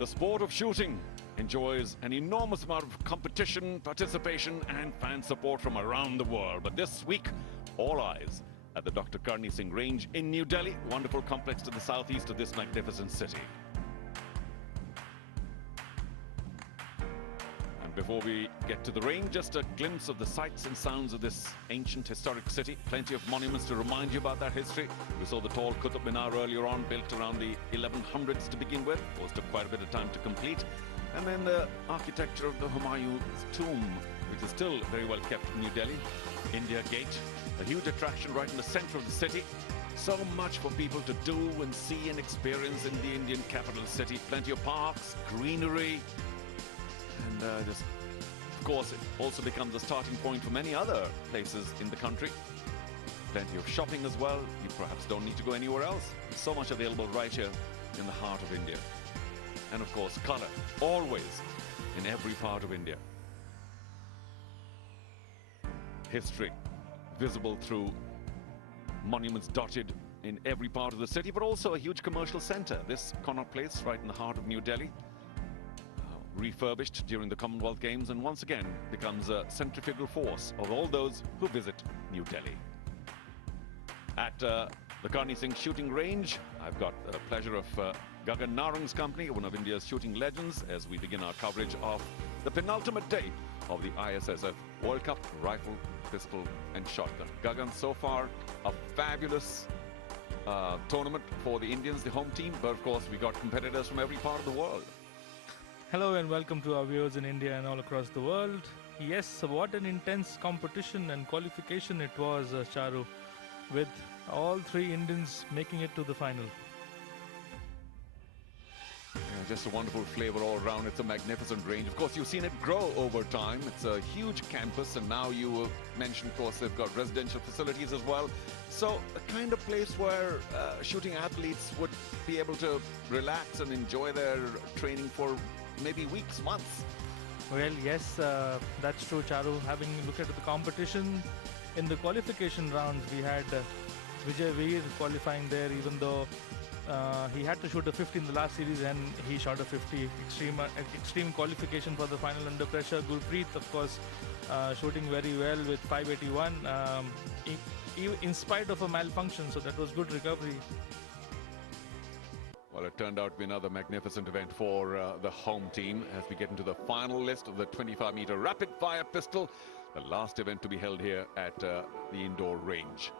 The sport of shooting enjoys an enormous amount of competition, participation and fan support from around the world. But this week, all eyes at the Dr. Gurpreet Singh range in New Delhi, wonderful complex to the southeast of this magnificent city. And before we get to the range, just a glimpse of the sights and sounds of this ancient historic city. Plenty of monuments to remind you about that history. We saw the tall Qutb Minar earlier on, built around the 1100s to begin with. Of course, took quite a bit of time to complete. And then the architecture of the Humayun's tomb, which is still very well kept in New Delhi. India Gate, a huge attraction right in the center of the city. So much for people to do and see and experience in the Indian capital city. Plenty of parks, greenery, and just, of course, it also becomes a starting point for many other places in the country. Plenty of shopping as well. You perhaps don't need to go anywhere else. There's so much available right here in the heart of India. And of course, color, always in every part of India. History, visible through monuments dotted in every part of the city, but also a huge commercial center. This Connaught Place, right in the heart of New Delhi, refurbished during the Commonwealth Games, and once again becomes a centrifugal force of all those who visit New Delhi. At the Gurpreet Singh shooting range, I've got the pleasure of Gagan Narang's company, one of India's shooting legends, as we begin our coverage of the penultimate day of the ISSF World Cup Rifle, Pistol and Shotgun. Gagan, so far a fabulous tournament for the Indians, the home team, but of course we got competitors from every part of the world. Hello and welcome to our viewers in India and all across the world. Yes, what an intense competition and qualification it was, Charu, with all three Indians making it to the final. Yeah, just a wonderful flavor all around. It's a magnificent range. Of course, you've seen it grow over time. It's a huge campus, and now you mentioned, of course, they've got residential facilities as well. So a kind of place where shooting athletes would be able to relax and enjoy their training for maybe weeks, months. Well, yes, that's true, Charu. Having looked at the competition, in the qualification rounds, we had Vijayvir qualifying there, even though he had to shoot a 50 in the last series and he shot a 50. Extreme qualification for the final under pressure. Gurpreet, of course, shooting very well with 581 in spite of a malfunction, so that was good recovery. Well, it turned out to be another magnificent event for the home team as we get into the final list of the 25-meter rapid-fire pistol, the last event to be held here at the indoor range.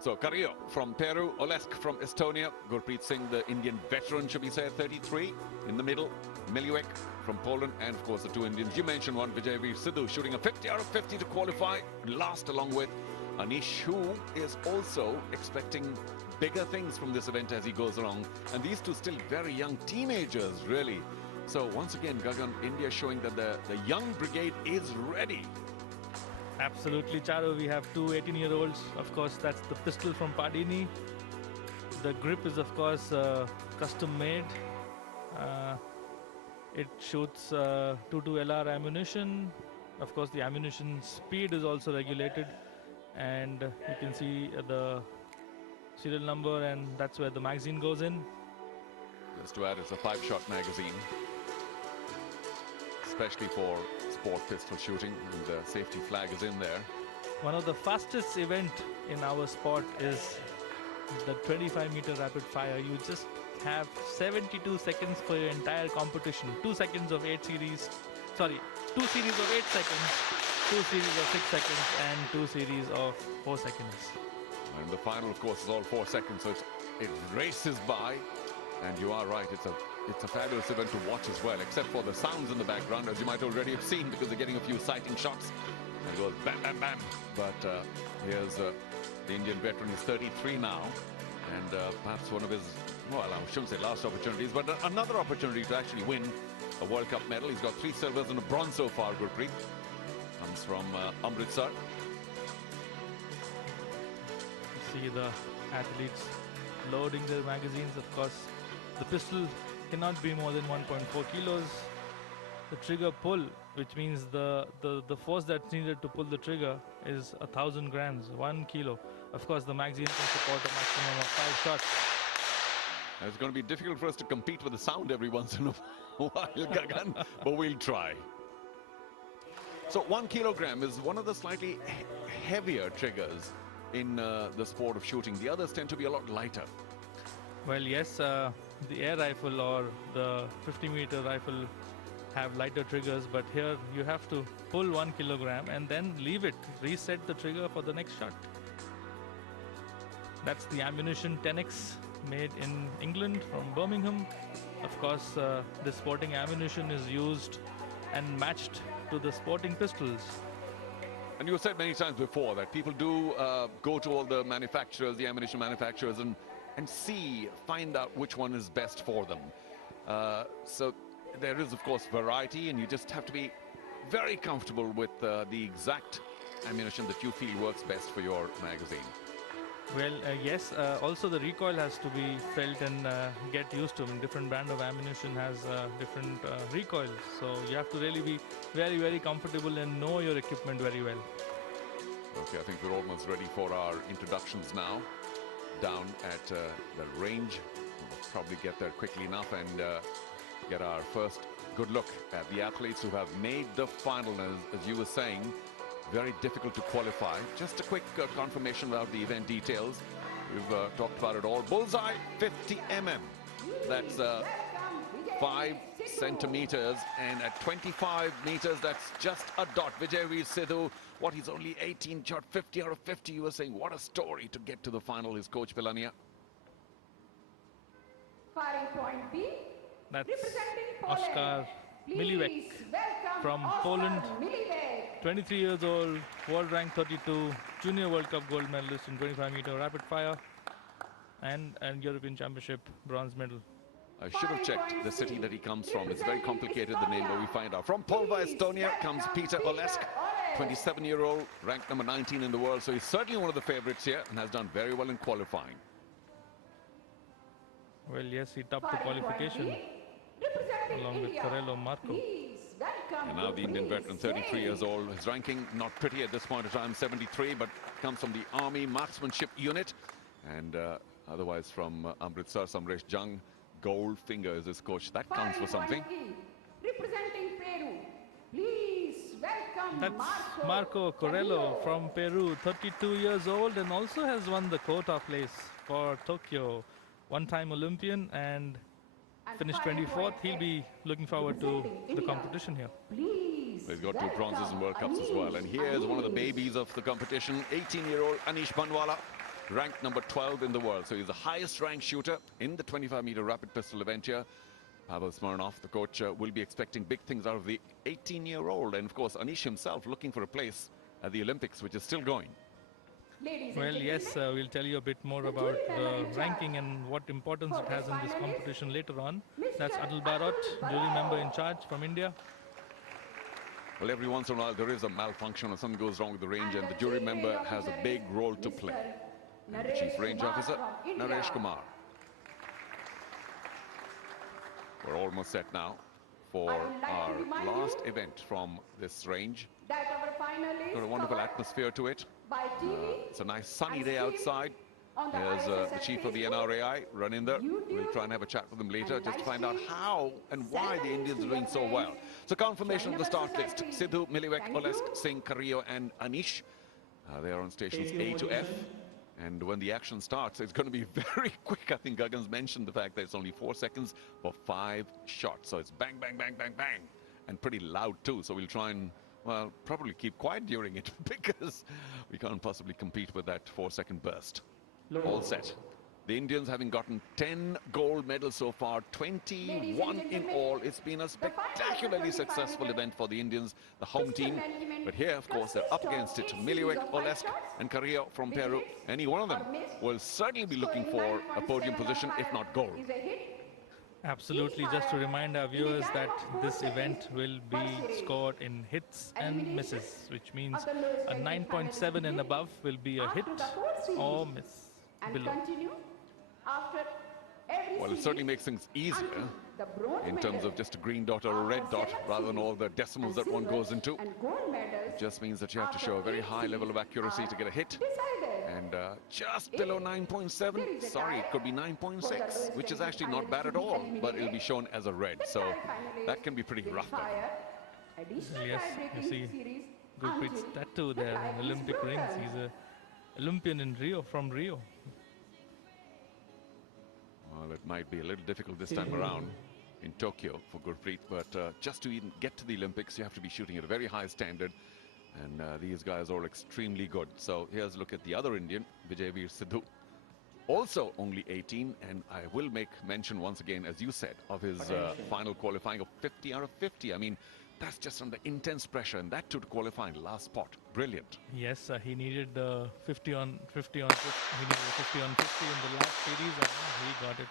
So, Carrillo from Peru, Orlesk from Estonia, Gurpreet Singh, the Indian veteran, should we say, at 33. In the middle, Miliwek from Poland, and of course the two Indians. You mentioned one, Vijayvir Siddhu, shooting a 50 out of 50 to qualify, last along with Anish, who is also expecting bigger things from this event as he goes along. And these two still very young teenagers, really. So once again, Gagan, India showing that the young brigade is ready. Absolutely, Charu. We have two 18-year-olds. Of course, that's the pistol from Pardini. The grip is, of course, custom made. It shoots 22 LR ammunition. Of course, the ammunition speed is also regulated. And you can see the serial number, and that's where the magazine goes in. Just to add, it's a 5-shot magazine, especially for sport pistol shooting, and the safety flag is in there. One of the fastest event in our sport is the 25-meter rapid fire. You just have 72 seconds for your entire competition. 2 seconds of 8 series, sorry, 2 series of 8 seconds, 2 series of 6 seconds, and 2 series of 4 seconds. And the final, of course, is all 4 seconds, so it races by. And you are right, it's a fabulous event to watch as well, except for the sounds in the background, as you might already have seen, because they're getting a few sighting shots. And it goes bam, bam, bam. But here's the Indian veteran. He's 33 now, and perhaps one of his, well, I shouldn't say last opportunities, but another opportunity to actually win a World Cup medal. He's got 3 silvers and a bronze so far, Gurpreet. Comes from Amritsar. See the athletes loading their magazines. Of course, the pistol cannot be more than 1.4 kilos. The trigger pull, which means the force that's needed to pull the trigger, is 1,000 grams, 1 kilo. Of course, the magazine can support a maximum of 5 shots. It's going to be difficult for us to compete with the sound every once in a while, Gagan, but we'll try. So 1 kilogram is one of the slightly heavier triggers in the sport of shooting. The others tend to be a lot lighter. Well, yes, the air rifle or the 50-meter rifle have lighter triggers, but here you have to pull 1 kilogram and then leave it, reset the trigger for the next shot. That's the ammunition 10X made in England from Birmingham. Of course, the sporting ammunition is used and matched to the sporting pistols. And you said many times before that people do go to all the manufacturers, the ammunition manufacturers, and find out which one is best for them. So there is, of course, variety, and you just have to be very comfortable with the exact ammunition that you feel works best for your magazine. Well, yes, also the recoil has to be felt and get used to. I mean, different brand of ammunition has different recoils, so you have to really be very, very comfortable and know your equipment very well. Okay, I think we're almost ready for our introductions now. Down at the range, we'll probably get there quickly enough and get our first good look at the athletes who have made the final. As you were saying, very difficult to qualify. Just a quick confirmation about the event details. We've talked about it all. Bullseye, 50 mm. That's 5 centimeters. And at 25 meters, that's just a dot. Vijayvir Siddhu, what, he's only 18, shot 50 out of 50. You were saying, what a story to get to the final, his coach Pilania. Firing point B. That's Oscar Milliweck from Poland. 23 years old, world rank 32, junior World Cup gold medalist in 25-meter rapid fire, and European Championship bronze medal. I should have checked the city that he comes from. It's very complicated, the name, but we find out. From Polva, Estonia, comes Peter Olesk, 27-year-old, ranked number 19 in the world. So he's certainly one of the favorites here and has done very well in qualifying. Well, yes, he topped the qualification along with Carrillo Marco. And now the Indian veteran, 33 years old. His ranking not pretty at this point of time, 73, but comes from the Army Marksmanship Unit. And otherwise from Amritsar, Samresh Jung, Goldfinger is his coach. That counts for something. Representing Peru, please welcome That's Marco Carrillo from Peru, 32 years old, and also has won the quota place for Tokyo. One-time Olympian and finished 24th. He'll be looking forward to the competition here. He's got 2 bronzes in World Cups as well. And here's one of the babies of the competition, 18-year-old Anish Bhanwala, ranked number 12 in the world. So he's the highest ranked shooter in the 25-meter rapid pistol event here. Pavel Smirnov, the coach, will be expecting big things out of the 18-year-old. And of course, Anish himself looking for a place at the Olympics, which is still going. Well, yes, we'll tell you a bit more about the ranking and what importance it has in this competition later on. That's Atul Bharat, jury member in charge from India. Well, every once in a while there is a malfunction or something goes wrong with the range, and the jury member has a big role to play. And the Chief Range Officer, Naresh Kumar. We're almost set now for our last event from this range. Got a wonderful atmosphere to it. It's a nice sunny day outside. There's the chief of the NRAI, Raninder. We'll try and have a chat with him later just to find out how and why the Indians are doing so well. So confirmation of the start list. Sidhu, Miliwek, Orlesk, Singh, Carrillo and Anish. They are on stations A to F. And when the action starts, it's going to be very quick. I think Gagan's mentioned the fact that it's only 4 seconds for 5 shots. So it's bang, bang, bang, bang, bang. And pretty loud too. So we'll try and, well, probably keep quiet during it because we can't possibly compete with that 4-second burst. All set. The Indians having gotten 10 gold medals so far, 21 in all. It's been a spectacularly successful event for the Indians, the home team. But here, of course, they're up against it. Miliwek, Oleska and Carrillo from Peru. Any one of them will certainly be looking for a podium position, if not gold. Absolutely. Just to remind our viewers that this event will be scored in hits and misses, which means a 9.7 and above will be a hit or miss below. Well, it certainly makes things easier the bronze in terms medal of just a green dot or a of red the dot, seventh rather than series all the decimals and that one silver goes into. and gold medals Just means that you have to of show a the very eighth high level of series accuracy to are get a hit. decided. And just If below there 9.7, is a sorry, tie it could be for the 9.6, lowest which is ranking actually not finalist bad to at be all, but it'll be eliminated. shown as a red. The So tie finalist that can be pretty will rough then. fire additional Yes, you see tie-breaking series Gurpreet's until tattoo the there tie in is Olympic rings. broken. He's a Olympian in Rio, from Rio. Well, it might be a little difficult this time around in Tokyo for Gurpreet, but just to even get to the Olympics, you have to be shooting at a very high standard. And these guys are extremely good. So here's a look at the other Indian, Vijayvir Siddhu. Also only 18, and I will make mention once again, as you said, of his final qualifying of 50 out of 50. I mean, that's just under intense pressure, and that too to qualify in the last spot. Brilliant. Yes, he needed 50 on 50 on 50. He needed 50 on 50 in the last series, and he got it.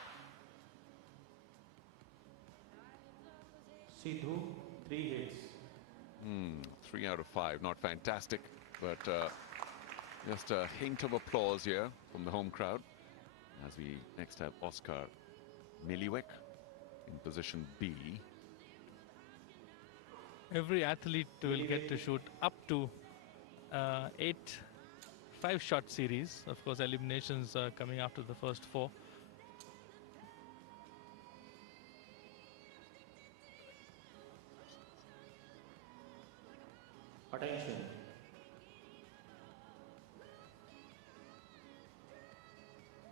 Sidhu, 3 hits. 3 out of 5, not fantastic, but just a hint of applause here from the home crowd as we next have Oscar Milliweck in position B. Every athlete will get to shoot up to 5-shot series. Of course, eliminations are coming after the first 4. Attention.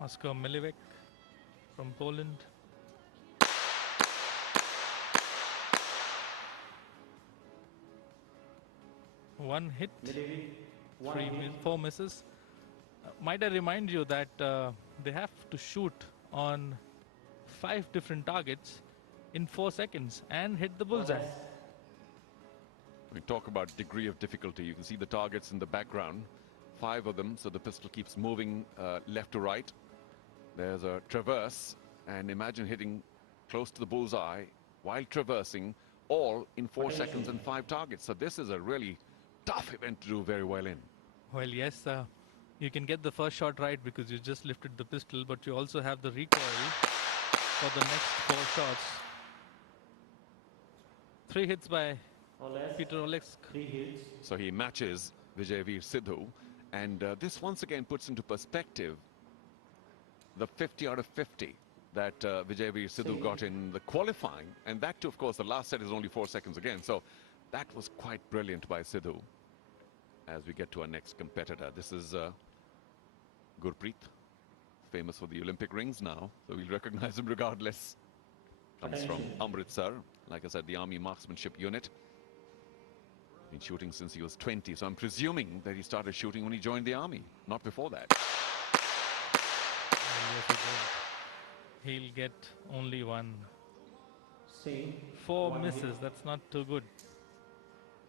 Oscar Miliwek from Poland. One hit, Miliwek, 1 hit. 4 misses. Might I remind you that they have to shoot on 5 different targets in 4 seconds and hit the bullseye. We talk about degree of difficulty. You can see the targets in the background, 5 of them, so the pistol keeps moving left to right. There's a traverse, and imagine hitting close to the bullseye while traversing, all in 4 seconds and 5 targets. So this is a really tough event to do very well in. Well, yes, you can get the first shot right because you just lifted the pistol, but you also have the recoil for the next 4 shots. 3 hits by Orlesk, Peter Olesk. 3 hits. So he matches Vijayvir Siddhu, and this once again puts into perspective the 50 out of 50 that Vijayvir Siddhu got in the qualifying, and that too, of course, the last set is only 4 seconds again, so that was quite brilliant by Siddhu. As we get to our next competitor, this is Gurpreet, famous for the Olympic rings now, so we'll recognize him regardless. Comes from Amritsar, like I said, the Army Marksmanship Unit. Been shooting since he was 20, so I'm presuming that he started shooting when he joined the Army, not before that. Yes, he'll get only 1. Singh, 4 1 misses, hit. that's not too good.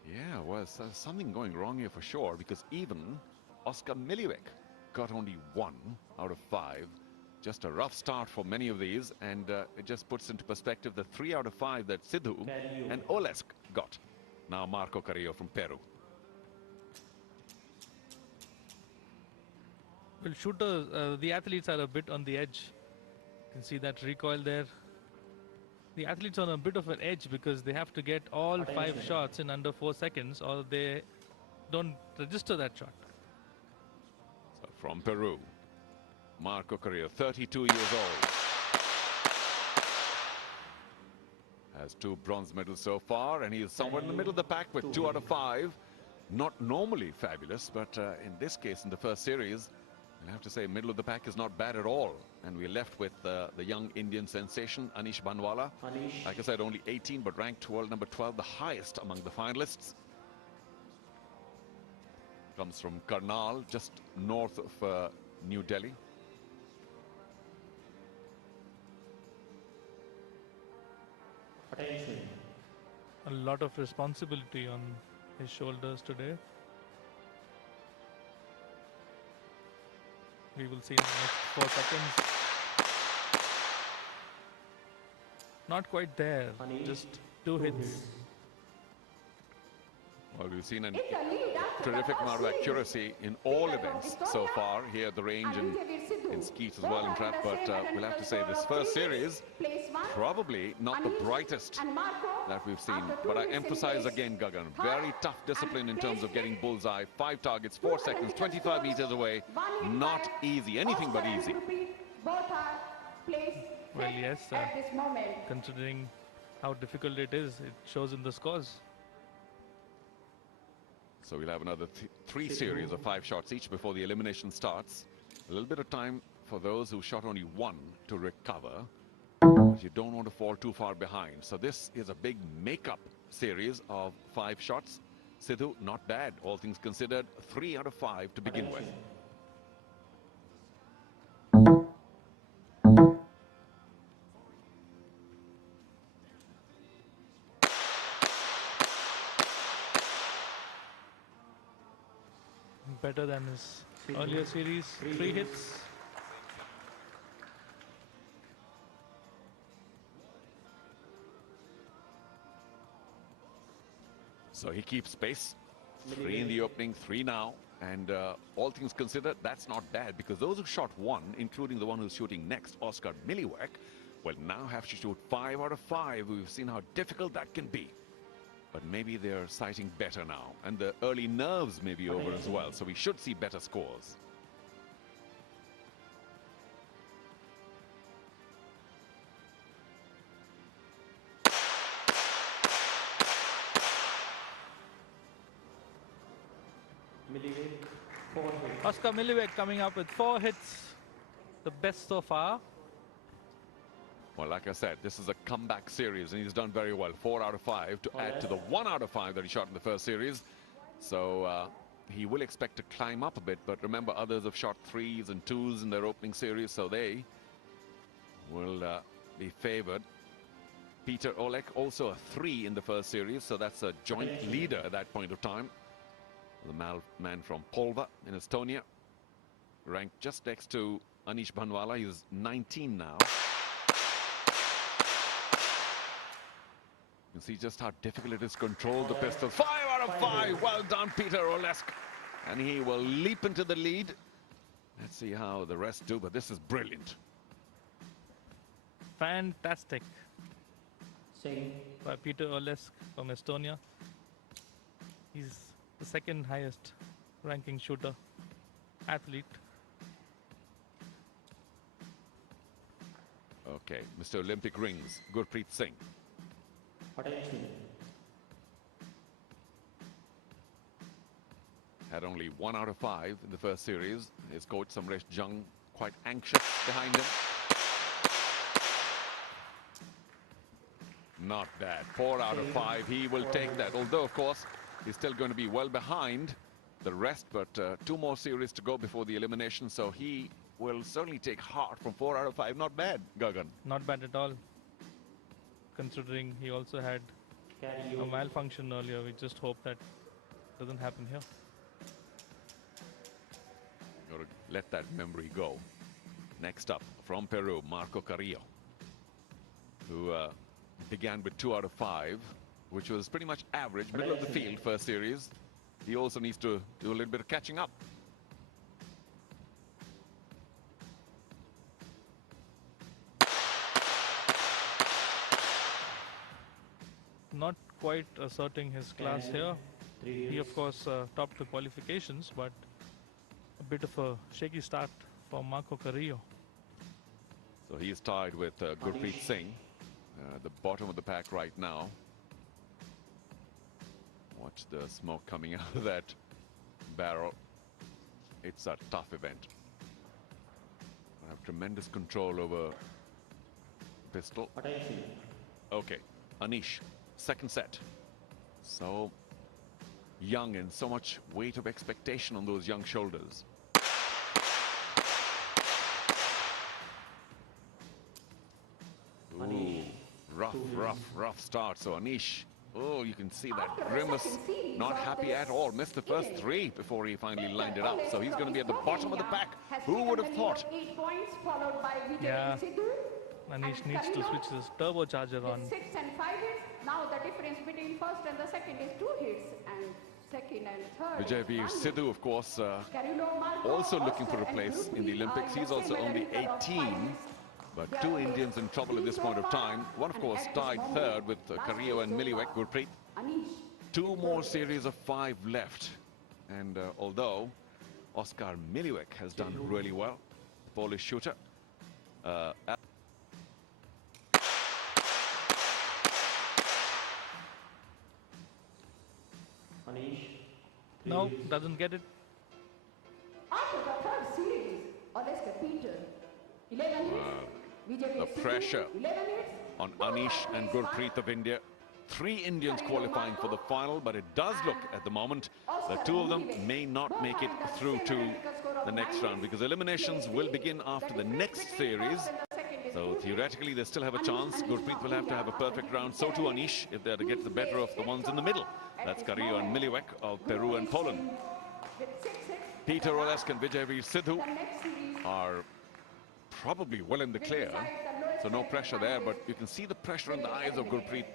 Yeah, well, there's something going wrong here for sure, because even Oscar Milliwek got only 1 out of 5. Just a rough start for many of these, and it just puts into perspective the 3 out of 5 that Sidhu Carrillo. and Olesk got. Now Marco Carrillo from Peru. Well, shooters, the athletes are a bit on the edge. You can see that recoil there. The athletes are on a bit of an edge because they have to get all 5 shots in under 4 seconds, or they don't register that shot. So from Peru, Marco Carrillo, 32 years old. Has 2 bronze medals so far, and he is somewhere in the middle of the pack with 2 out of 5. Not normally fabulous, but in this case, in the first series, I have to say middle of the pack is not bad at all. And we're left with the young Indian sensation, Anish Bhanwala. Anish, Like I said, only 18, but ranked world number 12, the highest among the finalists. Comes from Karnal, just north of New Delhi. attention. A lot of responsibility on his shoulders today. We will see in the next 4 seconds. Not quite there, Anish, just 2 hits. Well, we've seen a In the lead after terrific the amount of first accuracy in all events so far. Here at the range and Vijayvir Siddhu, in skeet as well in trap, but third we'll have to say this first series, probably not the brightest that we've seen. But I emphasize again, Gagan, very tough discipline in terms of getting bullseye. 5 targets, 4 seconds, 25 meters away. Not easy, anything but easy. Well, yes, considering how difficult it is, it shows in the scores. So we'll have another 3 series of 5 shots each before the elimination starts. A little bit of time for those who shot only 1 to recover. But you don't want to fall too far behind. So this is a big make-up series of 5 shots. Sidhu, not bad, all things considered. 3 out of 5 to begin with. Better than his earlier series. 3 hits. So he keeps pace. 3 in the opening, 3 now. And all things considered, that's not bad, because those who shot 1, including the one who's shooting next, Oscar Milliwek, will now have to shoot 5 out of 5. We've seen how difficult that can be. But maybe they're sighting better now. And the early nerves may be over as well. So we should see better scores. Miliwek, 4 hits. Oscar Milliwek coming up with 4 hits. The best so far. Well, like I said, this is a comeback series, and he's done very well. 4 out of 5 to add to the 1 out of 5 that he shot in the first series. So he will expect to climb up a bit, but remember, others have shot 3s and 2s in their opening series, so they will be favored. Peter Olek, also a 3 in the first series, so that's a joint leader at that point of time. The man from Polva in Estonia, ranked just next to Anish Bhanwala. He's 19 now. You can see just how difficult it is to control the pistol. 5 out of 5. Well done, Peter Orlesk. And he will leap into the lead. Let's see how the rest do, but this is brilliant. Fantastic Singh, by Peter Orlesk from Estonia. He's the 2nd highest ranking shooter, athlete. Okay, Mr. Olympic rings, Gurpreet Singh. attention. Had only 1 out of 5 in the first series. His coach Samresh Jung quite anxious behind him. Not bad. 4 out of 5. He will take that. Although, of course, he's still going to be well behind the rest. But 2 more series to go before the elimination. So he will certainly take heart from 4 out of 5. Not bad, Gagan. Not bad at all, considering he also had a Carrillo, malfunction earlier. We just hope that doesn't happen here. Got to let that memory go. Next up, from Peru, Marco Carrillo, who began with 2 out of 5, which was pretty much average, middle of the field first series. He also needs to do a little bit of catching up. Not quite asserting his class here. He, of course, topped the qualifications, but a bit of a shaky start for Marco Carrillo. So he is tied with Gurpreet Singh, at the bottom of the pack right now. Watch the smoke coming out of that barrel. It's a tough event. I have tremendous control over pistol. attention. Okay, Anish, 2nd set. So young and so much weight of expectation on those young shoulders. Ooh, rough start. So Anish, oh, you can see that grimace, not happy at all. Missed the first 3 before he finally lined it up. So he's going to be at the bottom of the pack. Who would have thought? 8 points, followed by Vijay Yeah. V Sidhu. Anish And needs to Carrillo switch his turbocharger on. with 6 and 5 hits. Now the difference between first and the second is 2 hits, and second and third. Vijayvir is 1 Siddhu, of course, Carrillo, Marco, also looking for a Oscar, and place in the Gurpreet Olympics. are in He's the also same only medal interval of 5 18. hits. But two Indians in trouble at this point of time. One, of course, tied third with Carrillo and Miliwek, Gurpreet. Two more series of 5 left. And although Oscar Milliweck has done really well, Polish shooter. Anish. No, doesn't get it. After the third series, Oleska Peter, 11 hits. Vijay V The Sidhu, pressure 11 hits. on Anish and Gurpreet of India. 3 Indians qualifying for the final, but it does look at the moment that 2 of them may not make it through to the next round, because eliminations will begin after the next series. So theoretically they still have a chance. Gurpreet will have to have a perfect round, so too Anish, if they're to get the better of the ones in the middle. That's Carrillo and Miliwek of Peru and Poland. Peter Orlesk and Vijayvir Siddhu are probably well in the clear, so no pressure there, but you can see the pressure in the eyes of Gurpreet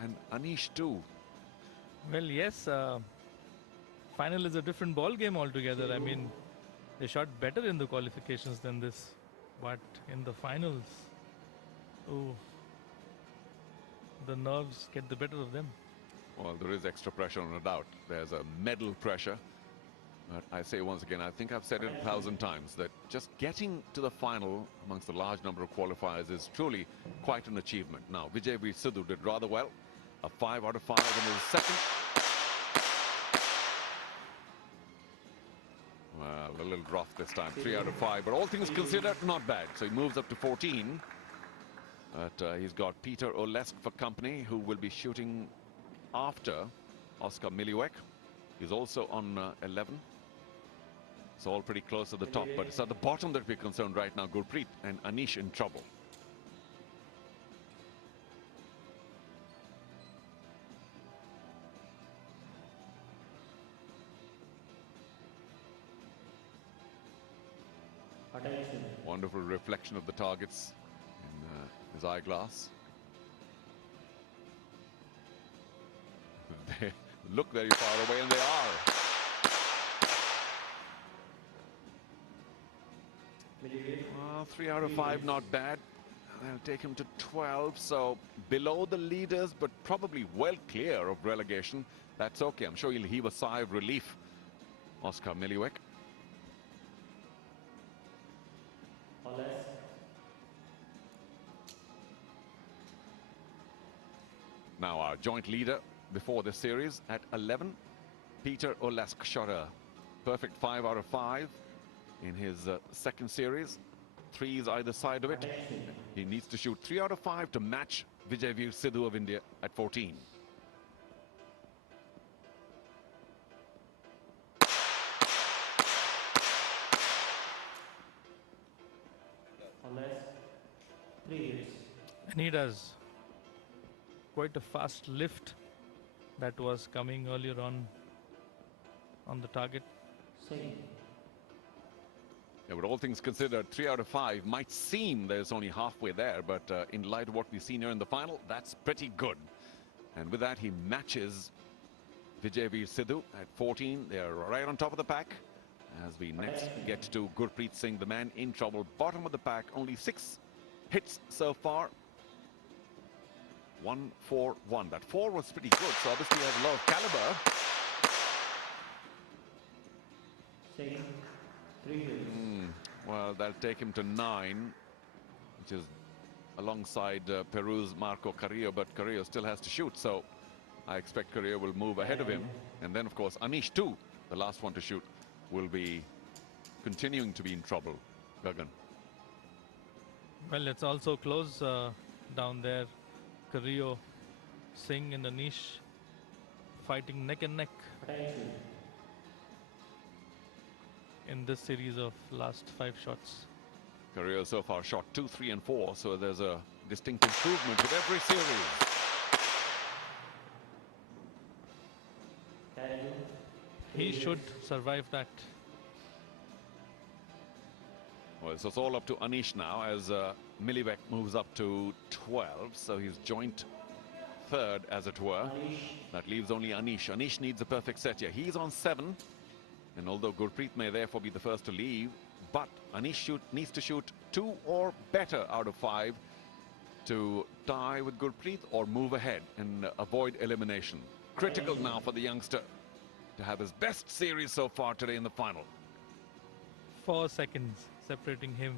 and Anish too. Well, yes, final is a different ball game altogether. I mean, they shot better in the qualifications than this, but in the finals, oh, the nerves get the better of them. Well, there is extra pressure, no doubt. There's a medal pressure. But I say once again, I think I've said it 1,000 times, that just getting to the final amongst a large number of qualifiers is truly quite an achievement. Now, Vijay V Sidhu did rather well. A 5 out of 5 in his second. Well, a little rough this time, 3 out of 5. But all things considered, not bad. So he moves up to 14. But he's got Peter Orlesk for company, who will be shooting after Oscar Milliwek. He's also on 11. It's all pretty close to the top, but it's at the bottom that we're concerned right now. Gurpreet and Anish in trouble. Attention. Wonderful reflection of the targets in his eyeglass. They look very far away, and they are. Well, 3 out of 5, not bad. They'll take him to 12, so below the leaders, but probably well clear of relegation. That's okay. I'm sure he'll heave a sigh of relief, Oscar Milliwek. Oleska. Now our joint leader before this series at 11, Peter Orlesk shot a perfect 5 out of 5 in his second series. 3s either side of it. He needs to shoot 3 out of 5 to match Vijayvir Siddhu of India at 14. Oleska. 3 hits. And he does. Quite a fast lift that was coming earlier on the target. Singh. Yeah, but all things considered, 3 out of 5 might seem there's only halfway there, but in light of what we've seen here in the final, that's pretty good. And with that, he matches Vijayvir Siddhu at 14. They're right on top of the pack. As we next get to Gurpreet Singh, the man in trouble, bottom of the pack, only 6 hits so far. 1-4-1. That 4 was pretty good, so obviously he has a lot of caliber. Singh. 3 hits. Well, that'll take him to 9, which is alongside Peru's Marco Carrillo, but Carrillo still has to shoot, so I expect Carrillo will move ahead of him. And then, of course, Anish too, the last one to shoot, will be continuing to be in trouble. Gagan. Well, it's also close down there. Carrillo, Singh and Anish fighting neck and neck Attention. in this series of last 5 shots. Carrillo so far shot 2, 3 and 4, so there's a distinct improvement with every series. Carrillo. He should survive that. Well, so it's all up to Anish now as Milliweck moves up to 12, so he's joint third, as it were. Anish. That leaves only Anish. Anish needs a perfect set here. He's on 7. And although Gurpreet may therefore be the first to leave, but Anish needs to shoot 2 or better out of 5 to tie with Gurpreet or move ahead and avoid elimination. Critical now for the youngster to have his best series so far today in the final. 4 seconds separating him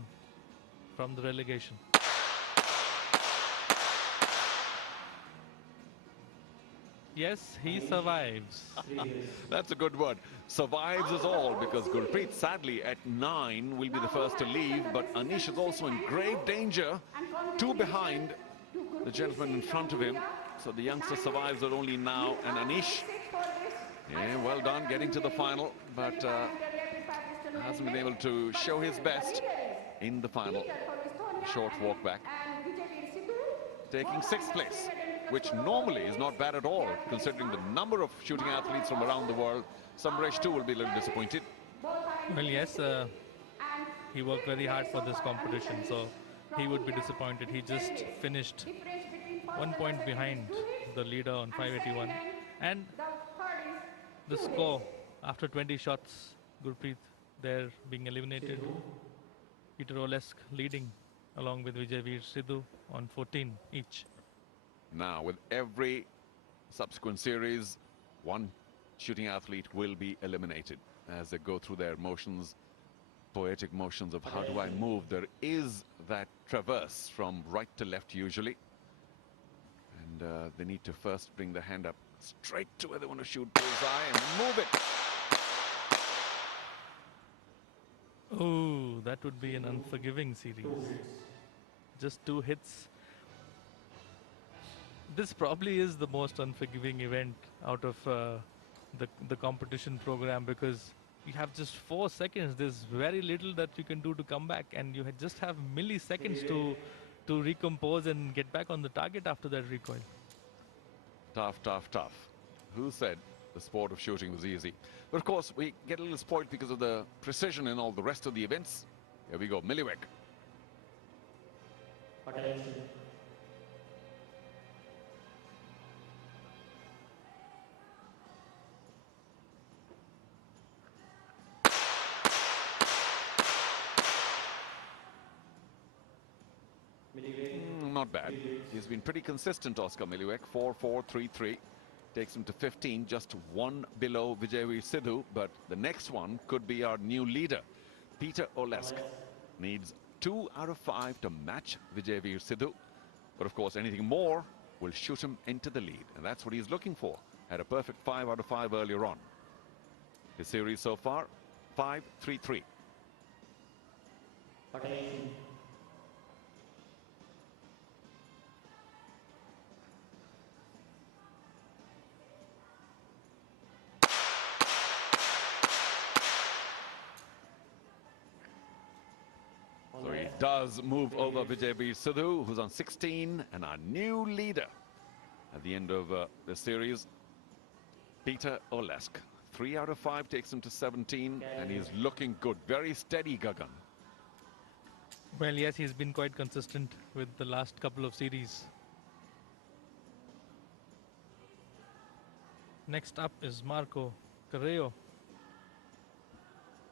from the relegation. Yes, he survives. That's a good word. Survives is all, because Gurpreet, sadly, at 9 will be the first to leave, but Anish is also in grave danger. 2 behind the gentleman in front of him. So the youngster survives it only now, and Anish, yeah, well done, getting to the final, but hasn't been able to show his best in the final. Short walk back. Taking 6th place, which normally is not bad at all, considering the number of shooting athletes from around the world. Samresh too will be a little disappointed. Well, yes, he worked very hard for this competition, so he would be disappointed. He just finished 1 point behind the leader on 581. And the score after 20 shots, Gurpreet there being eliminated. Peter Orlesk leading along with Vijayvir Siddhu on 14 each. Now, with every subsequent series, one shooting athlete will be eliminated as they go through their motions, poetic motions of how do I move. There is that traverse from right to left usually. And they need to first bring the hand up straight to where they want to shoot bullseye and move it. Oh, that would be an unforgiving series. Just 2 hits. This probably is the most unforgiving event out of the competition program, because you have just 4 seconds. There's very little that you can do to come back, and you just have milliseconds to recompose and get back on the target after that recoil. Tough, tough, tough. Who said the sport of shooting was easy? But of course, we get a little spoiled because of the precision in all the rest of the events. Here we go, Milliweck. Attention. Not bad. He's been pretty consistent, Oscar Miliwek. 4-4-3-3. Takes him to 15, just 1 below Vijayvir Siddhu. But the next one could be our new leader. Peter Orlesk needs 2 out of 5 to match Vijayvir Siddhu. But of course, anything more will shoot him into the lead. And that's what he's looking for. Had a perfect 5 out of 5 earlier on. His series so far, 5-3-3. Attention. So he does move over Vijayvir Siddhu, who's on 16, and our new leader at the end of the series, Peter Orlesk. 3 out of 5 takes him to 17, and he's looking good. Very steady, Gagan. Well, yes, he's been quite consistent with the last couple of series. Next up is Marco Carrillo.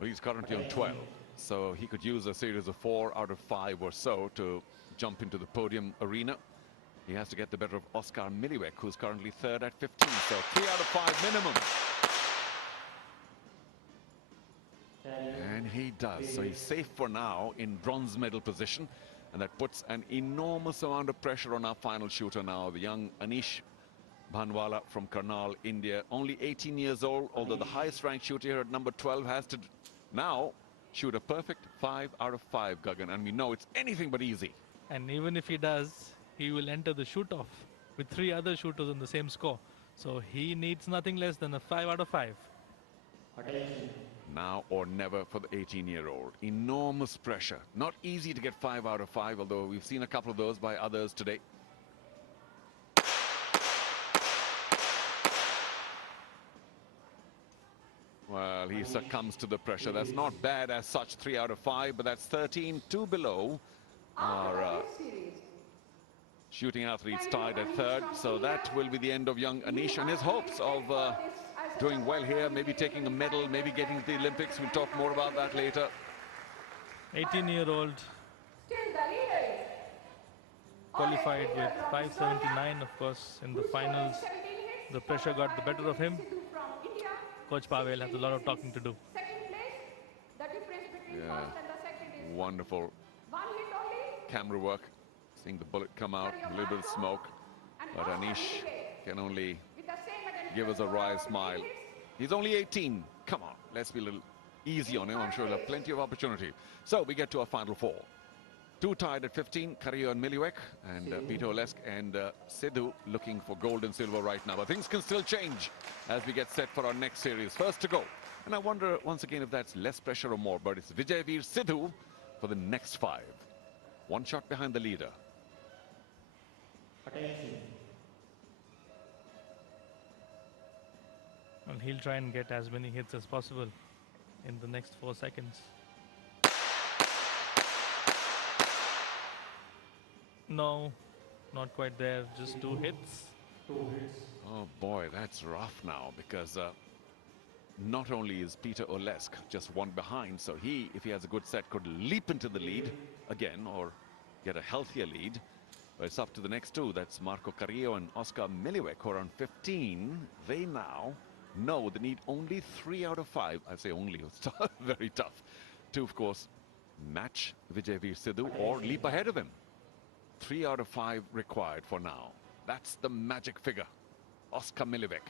Well, he's currently on 12, so he could use a series of 4 out of 5 or so to jump into the podium arena. He has to get the better of Oscar Milliwek, who's currently 3rd at 15, so 3 out of 5 minimum. And he does, so he's safe for now in bronze medal position, and that puts an enormous amount of pressure on our final shooter now, the young Anish Bhanwala from Karnal, India, only 18 years old, although the highest ranked shooter here at number 12 has to now shoot a perfect 5 out of 5, Gagan, and we know it's anything but easy. And even if he does, he will enter the shoot-off with 3 other shooters on the same score. So he needs nothing less than a 5 out of 5. Attention. Now or never for the 18-year-old. Enormous pressure. Not easy to get 5 out of 5, although we've seen a couple of those by others today. Well, he succumbs to the pressure. That's not bad as such, 3 out of 5, but that's 13, 2 below our shooting athletes tied at 3rd. So that will be the end of young Anish and his hopes of doing well here, maybe taking a medal, maybe getting to the Olympics. We'll talk more about that later. 18-year-old Still the leader is qualified with 579, of course, in the finals. The pressure got the better of him. Sidhu from India. Coach Pavel has a lot of talking to do. Second place. The difference between Yeah. first and the second is Wonderful one hit only. camera work. Seeing the bullet come out, a little bit of smoke. But Anish can only With the same identical give us a wry score of smile. 3 hits. He's only 18. Come on, let's be a little easy on him. I'm sure he'll have plenty of opportunity. So we get to our final four. Two tied at 15, Carrillo and Miliwek, and Peter Orlesk and Sidhu looking for gold and silver right now. But things can still change as we get set for our next series. First to go. And I wonder once again if that's less pressure or more, but it's Vijayvir Siddhu for the next 5. One shot behind the leader. Attention. Well, he'll try and get as many hits as possible in the next 4 seconds. No, not quite there. Just 2 hits. 2 hits. Oh boy, that's rough now, because not only is Peter Olesk just one behind, so he, if he has a good set, could leap into the lead again or get a healthier lead. But it's up to the next 2. That's Marco Carrillo and Oscar Milliweck, who are on 15. They now know they need only 3 out of 5. I say only, it's very tough to, of course, match Vijayvir Siddhu or leap ahead of him. 3 out of 5 required for now. That's the magic figure. Oscar Milliweck.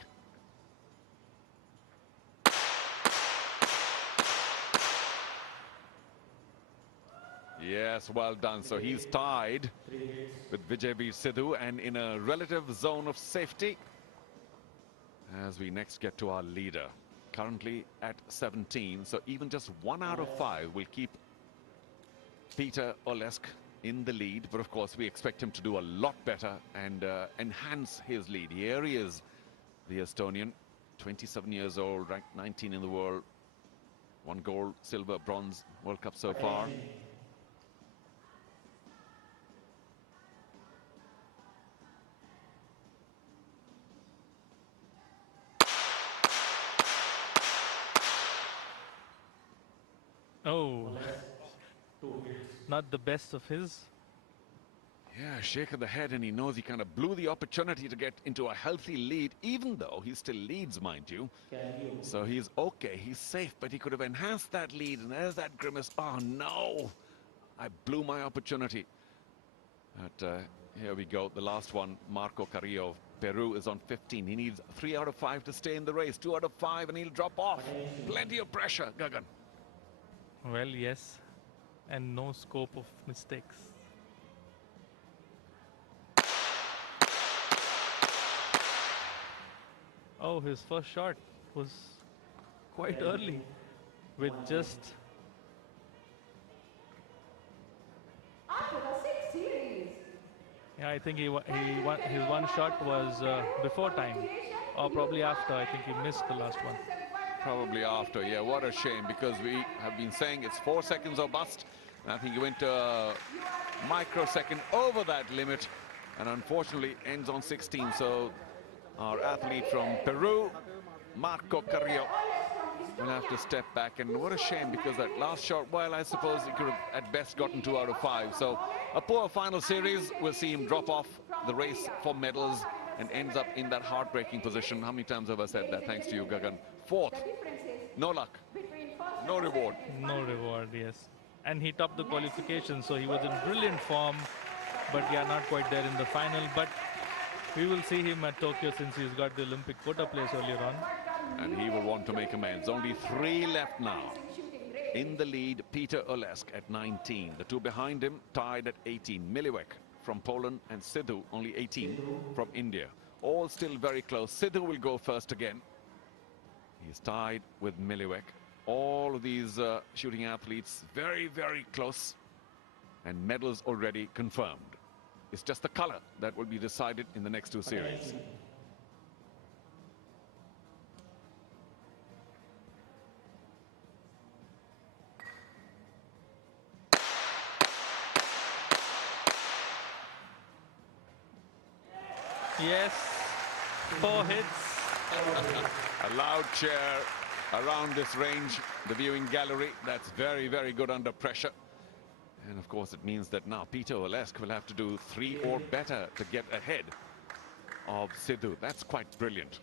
Yes, well done. So he's tied 3 hits. with Vijayvir Siddhu and in a relative zone of safety as we next get to our leader, currently at 17. So even just 1 out of 5 will keep Peter Orlesk in the lead, but of course we expect him to do a lot better and enhance his lead. Here he is, the Estonian, 27 years old, ranked 19 in the world, 1 gold, silver, bronze World Cup so far. Oh, 2 hits. not the best of his. Yeah, shake of the head, and he knows he kind of blew the opportunity to get into a healthy lead, even though he still leads, mind you. Carrillo. So he's okay, he's safe, but he could have enhanced that lead, and there's that grimace. Oh no, I blew my opportunity. But here we go, the last one, Marco Carrillo of Peru is on 15. He needs 3 out of 5 to stay in the race, 2 out of 5 and he'll drop off. Plenty of pressure, Gagan. Well, yes, and no scope of mistakes. Oh, his first shot was quite early with just After the 6th series. yeah, I think his one shot was before time, or probably after. I think he missed the last one. Probably after, yeah, what a shame, because we have been saying it's 4 seconds or bust. And I think he went a microsecond over that limit, and unfortunately ends on 16. So our athlete from Peru, Marco Carrillo, will have to step back. And what a shame, because that last shot, well, I suppose he could have at best gotten 2 out of 5. So a poor final series. We'll see him drop off the race for medals and ends up in that heartbreaking position. How many times have I said that? Thanks to you, Gagan. 4th. The difference is No luck, between first no and reward. No reward, yes. And he topped the qualification, so he was in brilliant form, but yeah, not quite there in the final. But we will see him at Tokyo, since he's got the Olympic quota place earlier on. And he will want to make amends. Only 3 left now. In the lead, Peter Orlesk at 19. The 2 behind him tied at 18. Miliwek from Poland and Sidhu, only 18 from India. All still very close. Sidhu will go first again. He's tied with Miliwek. All of these shooting athletes very, very close. And medals already confirmed. It's just the color that will be decided in the next 2 series. Yes, 4 hits. A loud cheer around this range, the viewing gallery. That's very, very good under pressure. And of course, it means that now Peter Olesk will have to do 3 or better to get ahead of Sidhu. That's quite brilliant.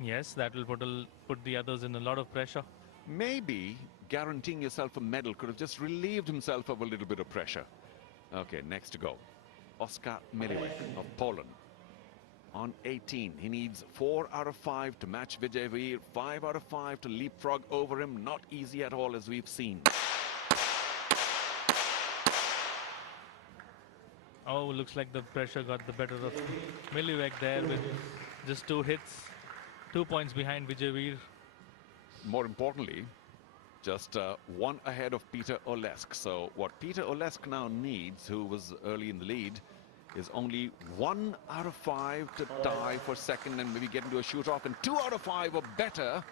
Yes, that will put the others in a lot of pressure. Maybe guaranteeing yourself a medal could have just relieved himself of a little bit of pressure. Okay, next to go. Oskar Miliwek of Poland. On 18, he needs 4 out of 5 to match Vijayvir, 5 out of 5 to leapfrog over him. Not easy at all, as we've seen. Oh, looks like the pressure got the better of Milliweck there with just 2 hits. 2 points behind Vijayvir. More importantly, just 1 ahead of Peter Olesk. So what Peter Olesk now needs, who was early in the lead, is only 1 out of 5 to tie for second and maybe get into a shoot-off. And 2 out of 5 or better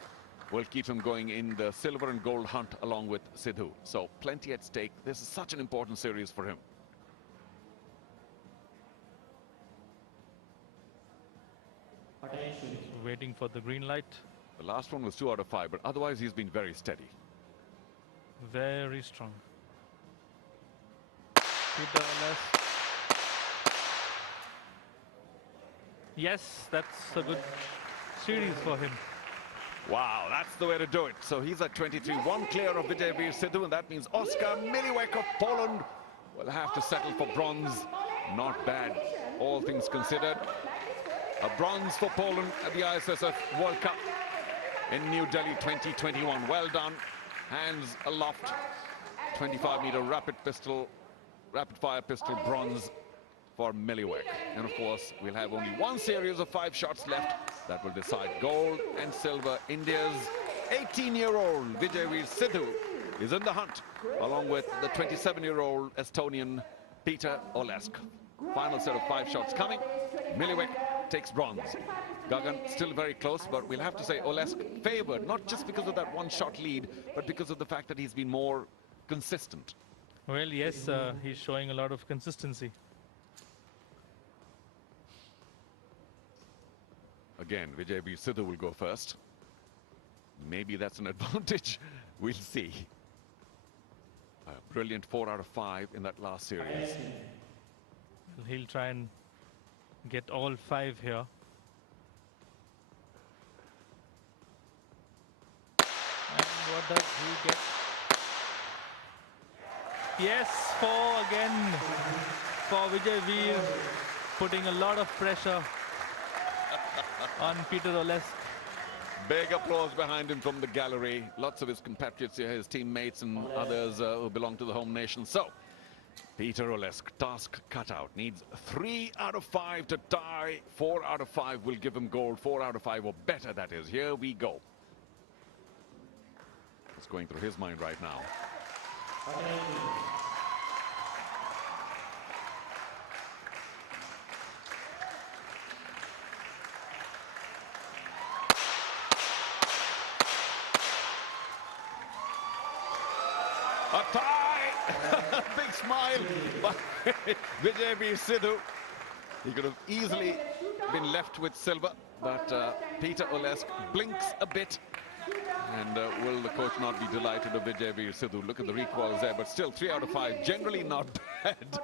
will keep him going in the silver and gold hunt along with Sidhu. So plenty at stake. This is such an important series for him. Waiting for the green light. The last one was 2 out of 5, but otherwise he's been very steady. Very strong. Peter Olesk. Yes, that's a good series for him. Wow, that's the way to do it. So he's at 23, 1 clear of Vijayvir Siddhu, and that means Oskar Miliwek of Poland will have to settle for bronze. Not bad, all things considered. A bronze for Poland at the ISSF World Cup in New Delhi 2021. Well done. Hands aloft. 25-meter rapid-fire pistol bronze for Milliweck. And of course, we'll have only 1 series of 5 shots left that will decide gold and silver. India's 18-year-old Vijayvir Siddhu is in the hunt, along with the 27-year-old Estonian Peter Olesk. Final set of 5 shots coming. Milliweck takes bronze. Gagan still very close, but we'll have to say Olesk favored, not just because of that 1-shot lead, but because of the fact that he's been more consistent. Well, yes, he's showing a lot of consistency. Again, Vijayvir Siddhu will go first. Maybe that's an advantage. We'll see. A brilliant 4 out of 5 in that last series. He'll try and get all 5 here. And what does he get? Yes, 4 again for Vijayvir, putting a lot of pressure on Peter Olesk. Big applause behind him from the gallery. Lots of his compatriots here, his teammates and others who belong to the home nation. So, Peter Olesk, task cut out. Needs 3 out of 5 to tie. 4 out of 5 will give him gold. 4 out of 5 or better, that is. Here we go. What's going through his mind right now? A tie! Big smile by Vijayvir Siddhu. He could have easily been left with silver, but Peter Olesk blinks a bit. And will the coach not be delighted of Vijayvir Siddhu? Look at the recoils there, but still 3 out of 5. Generally not bad.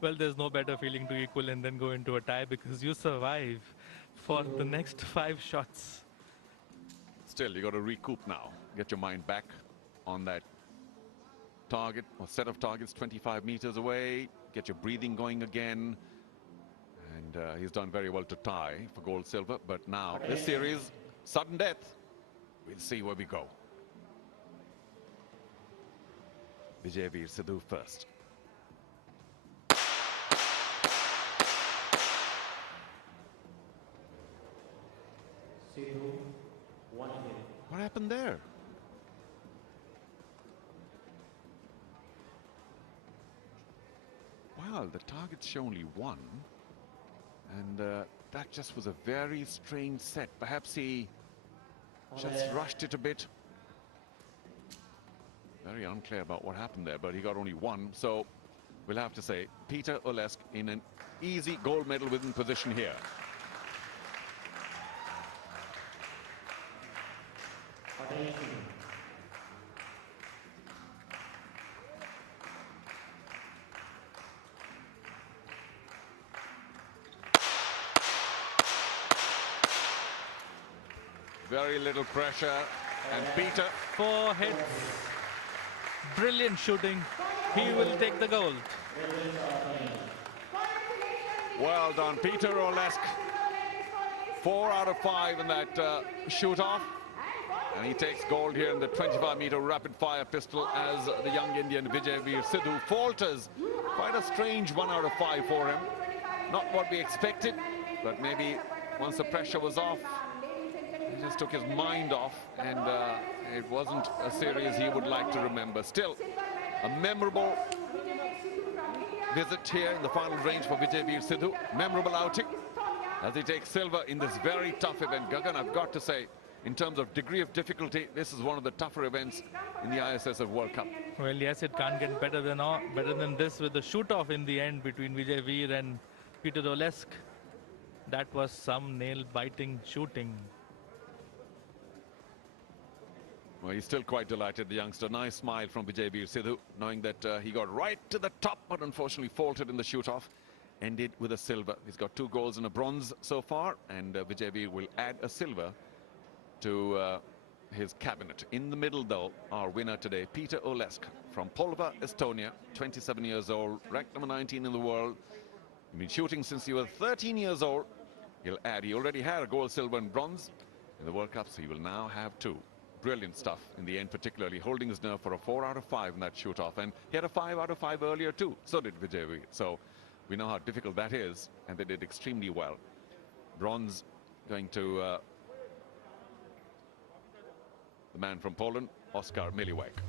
Well, there's no better feeling to equal and then go into a tie because you survive for the next 5 shots. Still, you got to recoup now. Get your mind back on that target or set of targets 25 meters away. Get your breathing going again. And he's done very well to tie for gold, silver. But now, this series, sudden death. We'll see where we go. Vijayvir Siddhu first. Sidhu, 1 hit. What happened there? Well, the targets show only 1. And that just was a very strange set. Perhaps he just rushed it a bit. Very unclear about what happened there, but he got only 1. So we'll have to say Peter Olesk in an easy gold medal within position here. Racing. Very little pressure. And Peter, 4 hits. Brilliant shooting. He will take the gold. well done. Peter Orlesk, 4 out of 5 in that shoot-off. And he takes gold here in the 25-meter rapid-fire pistol as the young Indian Vijayvir Siddhu falters. Quite a strange 1 out of 5 for him. Not what we expected, but maybe once the pressure was off, he just took his mind off, and it wasn't a series he would like to remember. Still, a memorable visit here in the final range for Vijayvir Siddhu. Memorable outing as he takes silver in this very tough event. Gagan, I've got to say, in terms of degree of difficulty, this is one of the tougher events in the ISSF World Cup. Well, yes, it can't get better than this, with the shoot-off in the end between Vijayvir and Peter Olesk. That was some nail-biting shooting. Well, he's still quite delighted, the youngster. Nice smile from Vijayvir Siddhu, knowing that he got right to the top, but unfortunately faltered in the shoot-off. Ended with a silver. He's got 2 golds and a bronze so far, and Vijayvir will add a silver to his cabinet. In the middle, though, our winner today, Peter Olesk from Polva, Estonia, 27 years old, ranked number 19 in the world. He's been shooting since he was 13 years old. He'll add, he already had a gold, silver and bronze in the World Cup, so he will now have 2. Brilliant stuff in the end, particularly holding his nerve for a 4 out of 5 in that shoot-off. And he had a 5 out of 5 earlier too. So did Vijayvir. So we know how difficult that is, and they did extremely well. Bronze going to the man from Poland, Oscar Milliweck.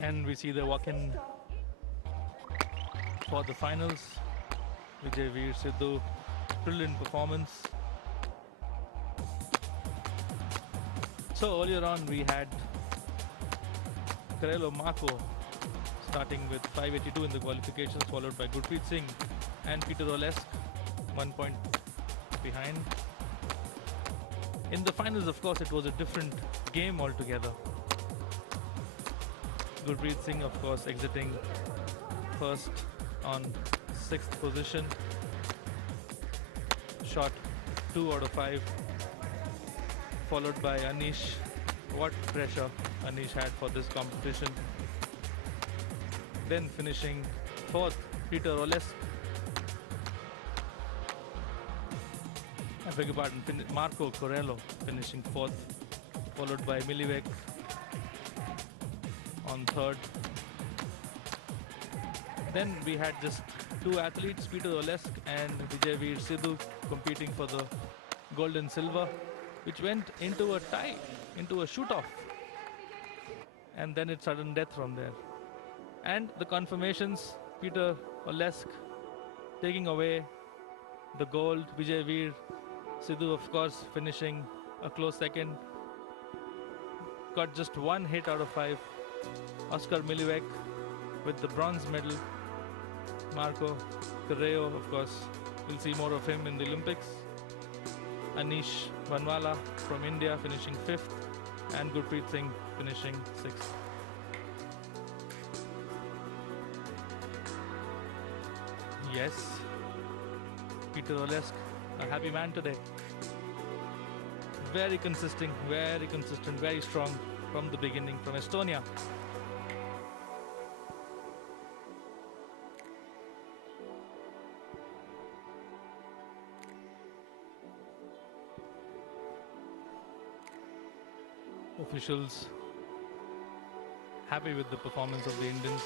And we see the walk-in for the finals. Vijayvir Siddhu, brilliant performance. So earlier on we had Carrillo Marco starting with 582 in the qualifications, followed by Gurpreet Singh and Peter Orlesk, 1 point behind. In the finals, of course, it was a different game altogether. Gurpreet Singh, of course, exiting first on 6th position. Shot 2 out of 5. Followed by Anish. What pressure Anish had for this competition. Then finishing 4th, Peter Orlesk. I beg your pardon, Marco Carrillo finishing 4th, followed by Milliweck on 3rd. Then we had just 2 athletes, Peter Orlesk and Vijayvir Siddhu, competing for the gold and silver, which went into a tie, into a shoot-off. And then it's sudden death from there. And the confirmations, Peter Orlesk taking away the gold, Vijayvir Siddhu, of course, finishing a close second. Got just 1 hit out of 5. Oscar Miliwek with the bronze medal. Marco Carrillo, of course, we'll see more of him in the Olympics. Anish Bhanwala from India finishing 5th, and Gurpreet Singh finishing 6th. Yes, Peter Orlesk, a happy man today. Very consistent, very strong from the beginning, from Estonia. Officials happy with the performance of the Indians.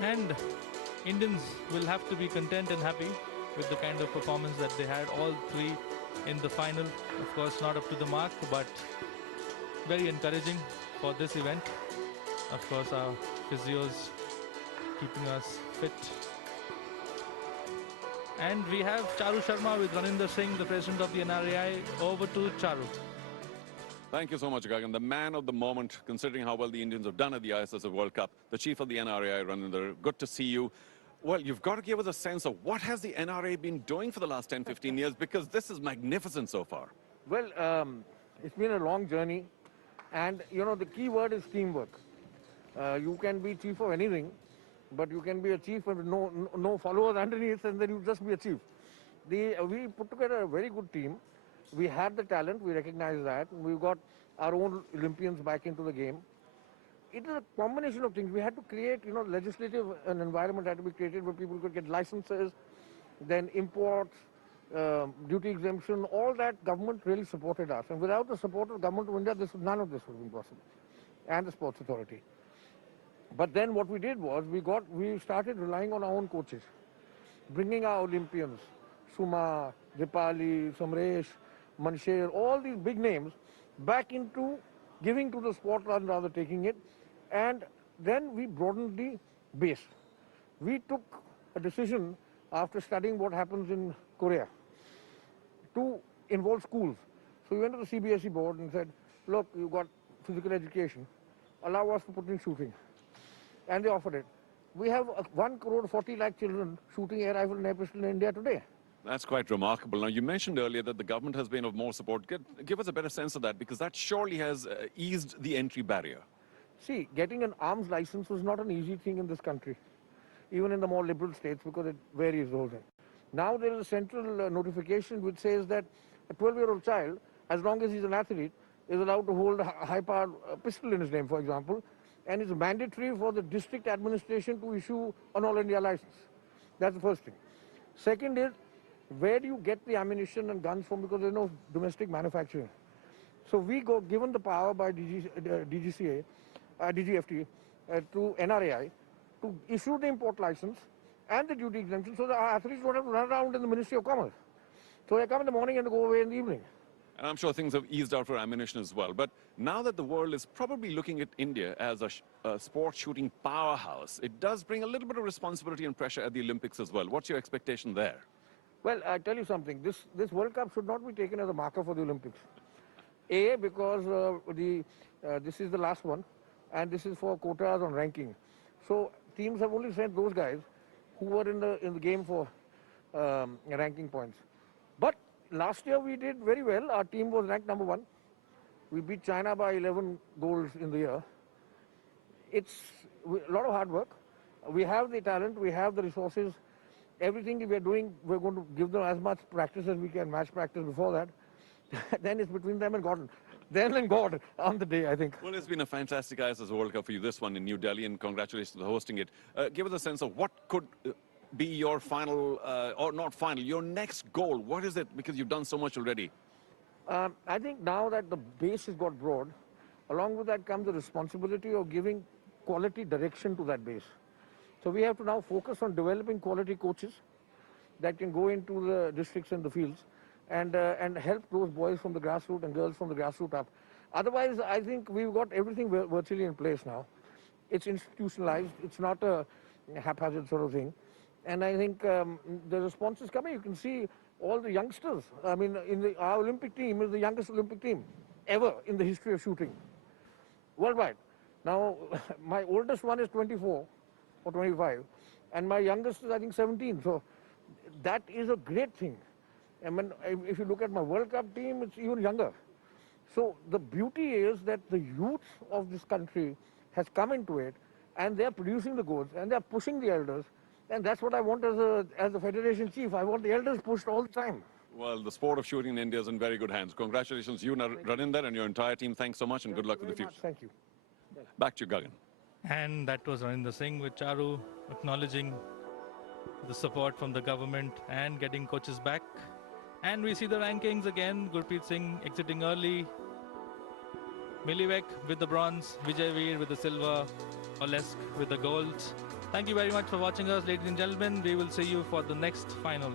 And Indians will have to be content and happy with the kind of performance that they had, all 3 in the final. Of course, not up to the mark, but very encouraging for this event. Of course, our physios keeping us fit. And we have Charu Sharma with Raninder Singh, the president of the NRAI. Over to Charu. Thank you so much, Gagan. The man of the moment, considering how well the Indians have done at the ISSF World Cup, the chief of the NRA, Raninder, good to see you. Well, you've got to give us a sense of what has the NRA been doing for the last 10, 15 years, because this is magnificent so far. Well, it's been a long journey, and you know, the key word is teamwork. You can be chief of anything, but you can be a chief with no followers underneath, and then you just be a chief. We put together a very good team. We had the talent, we recognize that. We got our own Olympians back into the game. It is a combination of things. We had to create, you know, legislative an environment had to be created where people could get licenses, then imports, duty exemption, all that government really supported us. And without the support of government of India, none of this would have been possible. And the Sports Authority. But then what we did was, we started relying on our own coaches, bringing our Olympians, Suma, Dipali, Samresh, Mansher, all these big names back into giving to the sport rather taking it. And then we broadened the base. We took a decision after studying what happens in Korea to involve schools. So we went to the CBSE board and said, look, you've got physical education, allow us to put in shooting. And they offered it. We have 1 crore 40 lakh children shooting air rifle and air pistol in India today. That's quite remarkable. Now, you mentioned earlier that the government has been of more support. Give us a better sense of that, because that surely has eased the entry barrier. See, getting an arms license was not an easy thing in this country, even in the more liberal states, because it varies the whole thing. Now there is a central notification which says that a 12-year-old child, as long as he's an athlete, is allowed to hold a high-powered pistol in his name, for example, and it's mandatory for the district administration to issue an all-India license. That's the first thing. Second is, where do you get the ammunition and guns from, because there's no domestic manufacturing. So we got given the power by DGFT to NRAI to issue the import license and the duty exemption, so that our athletes don't have to run around in the Ministry of Commerce. So they come in the morning and go away in the evening. And I'm sure things have eased out for ammunition as well. But now that the world is probably looking at India as a sport shooting powerhouse, it does bring a little bit of responsibility and pressure at the Olympics as well. What's your expectation there? Well, I tell you something, this World Cup should not be taken as a marker for the Olympics. A, because this is the last one, and this is for quotas on ranking. So teams have only sent those guys who were in the game for ranking points. But last year we did very well. Our team was ranked #1. We beat China by 11 goals in the year. It's a lot of hard work. We have the talent, we have the resources. Everything we are doing, we're going to give them as much practice as we can, match practice before that. Then it's between them and God. Them and God on the day, I think. Well, it's been a fantastic ISS World Cup for you, this one in New Delhi, and congratulations for hosting it. Give us a sense of what could be your final, or not final, your next goal. What is it? Because you've done so much already. I think now that the base has got broad, along with that comes the responsibility of giving quality direction to that base. So we have to now focus on developing quality coaches that can go into the districts and the fields and help those boys from the grassroots and girls from the grassroots up. Otherwise, I think we've got everything virtually in place now. It's institutionalized. It's not a haphazard sort of thing. And I think the response is coming. You can see all the youngsters. I mean, our Olympic team is the youngest Olympic team ever in the history of shooting worldwide. Now, my oldest one is 24 or 25, and my youngest is, I think, 17. So that is a great thing. I mean, if you look at my World Cup team, it's even younger. So the beauty is that the youth of this country has come into it, and they're producing the goods, and they're pushing the elders. And that's what I want as a federation chief. I want the elders pushed all the time. Well, the sport of shooting in India is in very good hands. Congratulations, you, Raninder, and your entire team. Thanks so much, and good luck with the future. Thank you. Back to you, Gagan. And that was Raninder Singh with Charu acknowledging the support from the government and getting coaches back. And we see the rankings again. Gurpreet Singh exiting early. Milliweck with the bronze. Vijayvir with the silver. Orlesk with the gold. Thank you very much for watching us, ladies and gentlemen. We will see you for the next final.